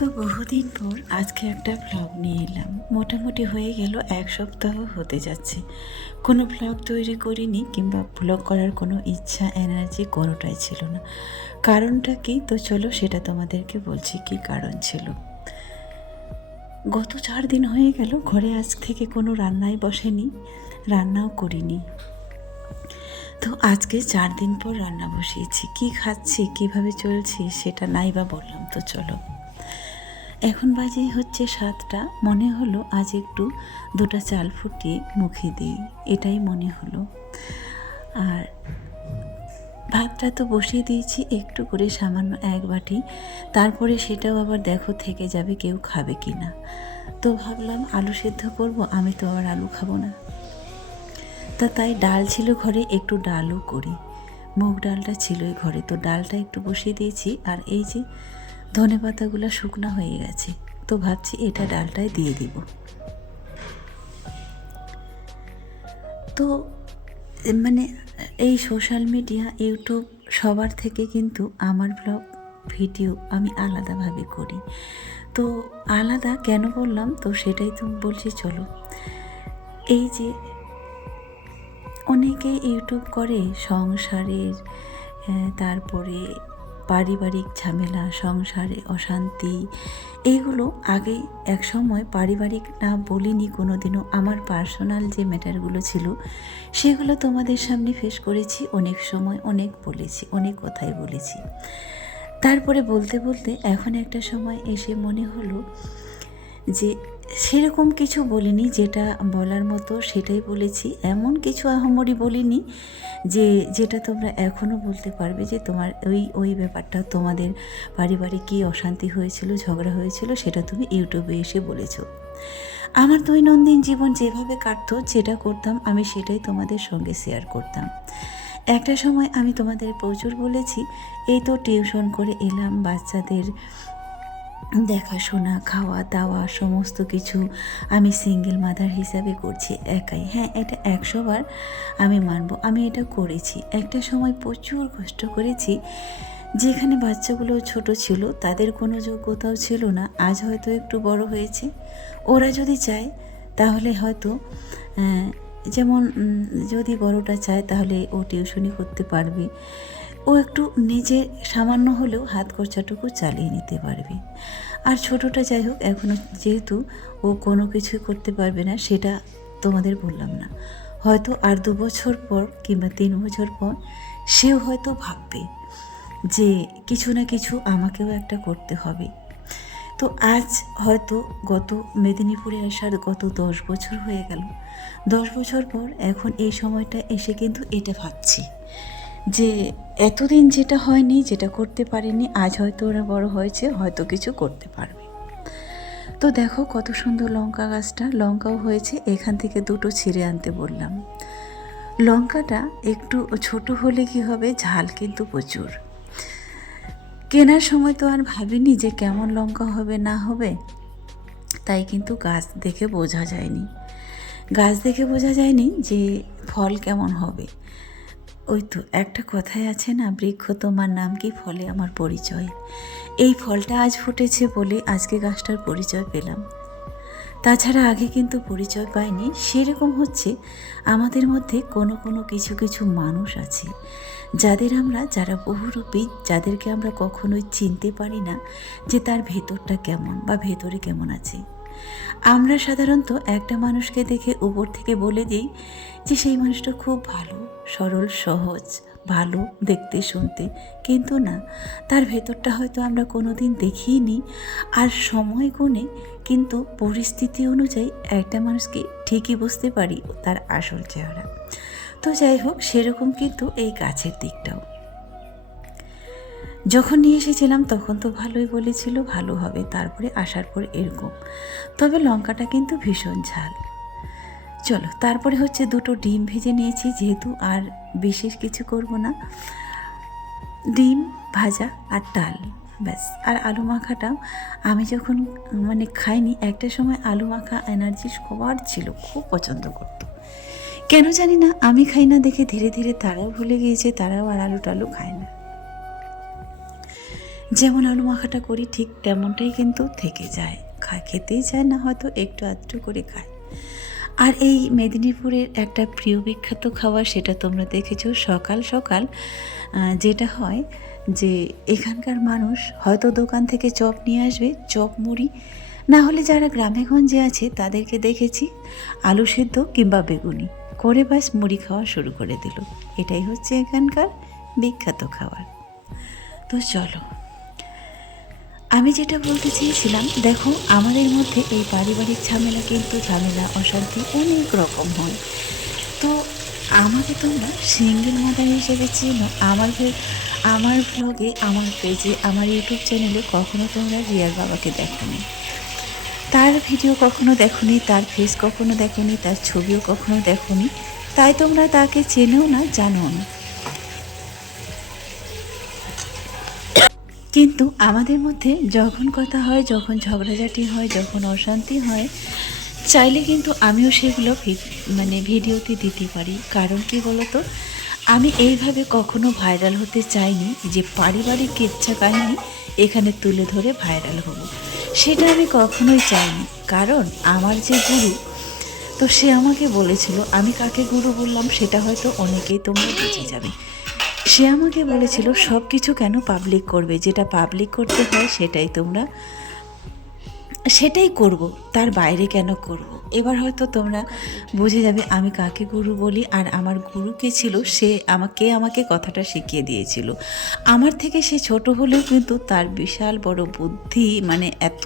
তো বহুদিন পর আজকে একটা ভ্লগ নিয়ে এলাম। মোটামুটি হয়ে গেল 1 সপ্তাহ হতে যাচ্ছে। কোনো ভ্লগ তৈরি করিনি, কিংবা ভ্লগ করার কোনো ইচ্ছা এনার্জি কোনোটাই ছিল না। কারণটা কি, তো চলো সেটা তোমাদেরকে বলছি কি কারণ ছিল। গত 4 দিন হয়ে গেল ঘরে আজ থেকে কোনো রান্নাই বসেনি, রান্নাও করিনি। তো আজকে 4 দিন পর রান্না বসিয়েছি। কি খাচ্ছি, কিভাবে চলছি সেটা নাই বা বললাম। তো চলো, এখন বাজে হচ্ছে 7টা। মনে হলো আজ একটু 2টা চাল ফুটিয়ে মুখে দিই, এটাই মনে হলো। আর ভাতটা তো বসিয়ে দিয়েছি একটু করে, সামান্য 1 বাটি। তারপরে সেটাও আবার দেখো থেকে যাবে, কেউ খাবে কি না। তো ভাবলাম আলু সেদ্ধ করব, আমি তো আবার আলু খাবো না। তাই ডাল ছিল ঘরে, একটু ডালও করি। মুগ ডালটা ছিলই ঘরে, তো ডালটা একটু বসিয়ে দিয়েছি। আর এই যে ধনে পাতাগুলো শুকনো হয়ে গেছে, তো ভাবছি এটা ডালটায় দিয়ে দিব। তো মানে এই সোশ্যাল মিডিয়া, ইউটিউব সবার থেকে কিন্তু আমার ব্লগ ভিডিও আমি আলাদাভাবে করি। তো আলাদা কেন বললাম, তো সেটাই তো বলছি। চলো, এই যে অনেকে ইউটিউব করে সংসারের, তারপরে পারিবারিক ঝামেলা, সংসারে অশান্তি, এইগুলো আগে একসময় পারিবারিক না বলিনি কোনো দিনও। আমার পার্সোনাল যে ম্যাটারগুলো ছিল সেগুলো তোমাদের সামনে ফেস করেছি, অনেক সময় অনেক বলেছি, অনেক কথাই বলেছি। তারপরে বলতে বলতে এখন একটা সময় এসে মনে হলো যে সেরকম কিছু বলিনি, যেটা বলার মতো সেটাই বলেছি। এমন কিছু আহামরি বলিনি যে যেটা তোমরা এখনও বলতে পারবে যে তোমার ওই ব্যাপারটা, তোমাদের পারিবারিক কী অশান্তি হয়েছিল, ঝগড়া হয়েছিল, সেটা তুমি ইউটিউবে এসে বলেছো। আমার দৈনন্দিন জীবন যেভাবে কাটতো, যেটা করতাম আমি, সেটাই তোমাদের সঙ্গে শেয়ার করতাম। একটা সময় আমি তোমাদের প্রচুর বলেছি, এই তো টিউশন করে এলাম, বাচ্চাদের দেখাশোনা, খাওয়া দাওয়া সমস্ত কিছু আমি সিঙ্গেল মাদার হিসাবে করছি একাই। হ্যাঁ, এটা 100বার আমি মানব, আমি এটা করেছি। একটা সময় প্রচুর কষ্ট করেছি, যেখানে বাচ্চাগুলো ছোট ছিল, তাদের কোনো যোগ্যতাও ছিল না। আজ হয়তো একটু বড় হয়েছে, ওরা যদি চায় তাহলে হয়তো যেমন যদি বড়টা চায় তাহলে ও টিউশনি করতে পারবে, ও একটু নিজের সামান্য হলেও হাত খরচাটুকু চালিয়ে নিতে পারবে। আর ছোটটা যাই হোক, এখনও যেহেতু ও কোনো কিছুই করতে পারবে না, সেটা তোমাদের বললাম না। হয়তো আর 2 বছর পর কিংবা 3 বছর পর সেও হয়তো ভাববে যে কিছু না কিছু আমাকেও একটা করতে হবে। তো আজ হয়তো গত মেদিনীপুরে আসার গত 10 বছর হয়ে গেল। 10 বছর পর এখন এই সময়টা এসে কিন্তু এটা ভাবছি যে এতদিন যেটা হয়নি, যেটা করতে পারিনি, আজ হয়তো ওরা বড় হয়েছে, হয়তো কিছু করতে পারবে। তো দেখো কত সুন্দর লঙ্কা গাছটা, লঙ্কাও হয়েছে। এখান থেকে 2টো ছিঁড়ে আনতে বললাম। লঙ্কাটা একটু ছোট হলে কি হবে, ঝাল কিন্তু প্রচুর। কেনার সময় তো আর ভাবিনি যে কেমন লঙ্কা হবে না হবে, তাই কিন্তু গাছ দেখে বোঝা যায়নি। গাছ দেখে বোঝা যায়নি যে ফল কেমন হবে। ওই তো একটা কথাই আছে না, বৃক্ষ তোমার নাম কি, ফলে আমার পরিচয়। এই ফলটা আজ ফুটেছে বলে আজকে গাছটার পরিচয় পেলাম, তাছাড়া আগে কিন্তু পরিচয় পাইনি। সেরকম হচ্ছে আমাদের মধ্যে কোনো কিছু কিছু মানুষ আছে যারা বহুরূপী, যাদেরকে আমরা কখনোই চিনতে পারি না যে তার ভেতরটা কেমন বা ভেতরে কেমন আছে। আমরা সাধারণত একটা মানুষকে দেখে উপর থেকে বলে দিই যে সেই মানুষটা খুব ভালো, সরল, সহজ, ভালো দেখতে শুনতে, কিন্তু না, তার ভেতরটা হয়তো আমরা কোনো দিন দেখিনি। আর সময় গুণে কিন্তু পরিস্থিতি অনুযায়ী একটা মানুষকে ঠিকই বুঝতে পারি তার আসল চেহারা। তো যাই হোক, সেরকম কিন্তু এই গাছের দিকটাও যখন নিয়ে এসেছিলাম তখন তো ভালোই বলেছিল ভালো হবে, তারপরে আসার পর এরকম। তবে লঙ্কাটা কিন্তু ভীষণ ঝাল। চলো, তারপরে হচ্ছে 2টো ডিম ভেজে নিয়েছি, যেহেতু আর বিশেষ কিছু করব না। ডিম ভাজা আর ডাল, ব্যাস। আর আলু মাখাটাও আমি যখন খাইনি, একটা সময় আলু মাখা এনার্জি সবার ছিল, খুব পছন্দ করতো। কেন জানি না, আমি খাই না দেখে ধীরে ধীরে তারাও ভুলে গিয়েছে, তারাও আর আলু টালু খায় না। যেমন আলু মাখাটা করি ঠিক তেমনটাই কিন্তু থেকে যায়, খেতেই চায় না, হয়তো একটু আধটু করে খায়। আর এই মেদিনীপুরের একটা প্রিয় বিখ্যাত খাবার, সেটা তোমরা দেখেছো সকাল সকাল যেটা হয় যে এখানকার মানুষ হয়তো দোকান থেকে চপ নিয়ে আসবে, চপ মুড়ি, না হলে যারা গ্রামে গঞ্জে আছে তাদেরকে দেখেছি আলু সেদ্ধ কিংবা বেগুনি করে বাস মুড়ি খাওয়া শুরু করে দিল। এটাই হচ্ছে এখানকার বিখ্যাত খাবার। তো চলো, আমি যেটা বলতে চেয়েছিলাম, দেখো আমাদের মধ্যে এই পারিবারিক ঝামেলা কিন্তু ঝামেলা অশান্তি অনেক রকম হয়। তো আমাকে তোমরা সিঙ্গেল মাদার হিসেবে চেনো। আমার ব্লগে, আমার পেজে, আমার ইউটিউব চ্যানেলে কখনো তোমরা রিয়ার বাবাকে দেখোনি, তার ভিডিও কখনো দেখোনি, তার ফেস কখনো দেখোনি, তার ছবিও কখনো দেখোনি, তাই তোমরা তাকে চেনেও না, জানো না। কিন্তু আমাদের মধ্যে যখন কথা হয়, যখন ঝগড়াঝাটি হয়, যখন অশান্তি হয়, চাইলে কিন্তু আমিও সেগুলো ভিডিওতে দিতে পারি। কারণ কি বলতো, আমি এইভাবে কখনো ভাইরাল হতে চাইনি যে পারিবারিক কিচ্ছা কাহিনী এখানে তুলে ধরে ভাইরাল হব, সেটা আমি কখনোই চাইনি। কারণ আমার যে গুরু, তো সে আমাকে বলেছিল, আমি কাকে গুরু বললাম সেটা হয়তো অনেকেই তোমরা বুঝে যাবে। সে আমাকে বলেছিল সব কিছু কেন পাবলিক করবে, যেটা পাবলিক করতে হয় সেটাই করব, তার বাইরে কেন করব। এবার হয়তো তোমরা বুঝে যাবে আমি কাকে গুরু বলি, আর আমার গুরু কে ছিল, সে আমাকে কথাটা শিখিয়ে দিয়েছিল। আমার থেকে সে ছোট হলেও কিন্তু তার বিশাল বড় বুদ্ধি, এত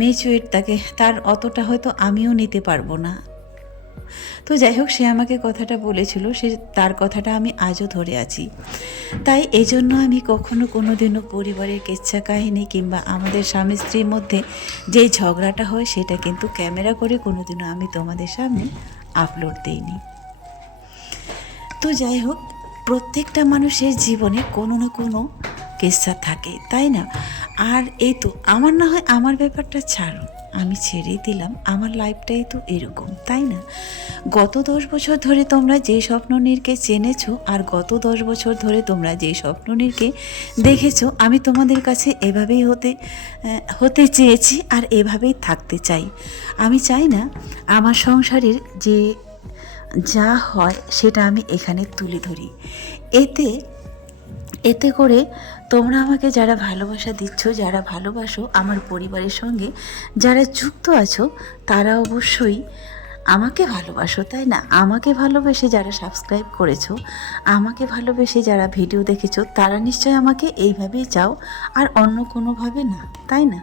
ম্যাচিউর, তার অতটা হয়তো আমিও নিতে পারবো না। তো যাই হোক, সে আমাকে কথাটা বলেছিল, তার কথাটা আমি আজও ধরে আছি। তাই এজন্য আমি কখনো কোনোদিনও পরিবারের কিচ্ছা কাহিনী কিংবা আমাদের স্বামী স্ত্রীর মধ্যে যেই ঝগড়াটা হয় সেটা কিন্তু ক্যামেরা করে কোনোদিনও আমি তোমাদের সামনে আপলোড দিইনি। তো যাই হোক, প্রত্যেকটা মানুষের জীবনে কোনো না কোনো কিচ্ছা থাকে, তাই না? আর এই তো আমার, না হয় আমার ব্যাপারটা ছাড়ো, আমি ছেড়েই দিলাম, আমার লাইফটাই তো এরকম, তাই না? গত 10 বছর ধরে তোমরা যে স্বপ্ননীরকে চেনেছো, আর গত 10 বছর ধরে তোমরা যে স্বপ্ননীরকে দেখেছো, আমি তোমাদের কাছে এভাবেই হতে চেয়েছি, আর এভাবেই থাকতে চাই। আমি চাই না আমার সংসারের যে যা হয় সেটা আমি এখানে তুলে ধরি। এতে করে তোমরা আমাকে যারা ভালোবাসা দিচ্ছ, যারা ভালোবাসো, আমার পরিবারের সঙ্গে যারা যুক্ত আছো, তারা অবশ্যই আমাকে ভালোবাসো, তাই না? আমাকে ভালোবেসে যারা সাবস্ক্রাইব করেছো, আমাকে ভালোবেসে যারা ভিডিও দেখেছো, তারা নিশ্চয় আমাকে এইভাবেই চাও, আর অন্য কোনোভাবে না, তাই না?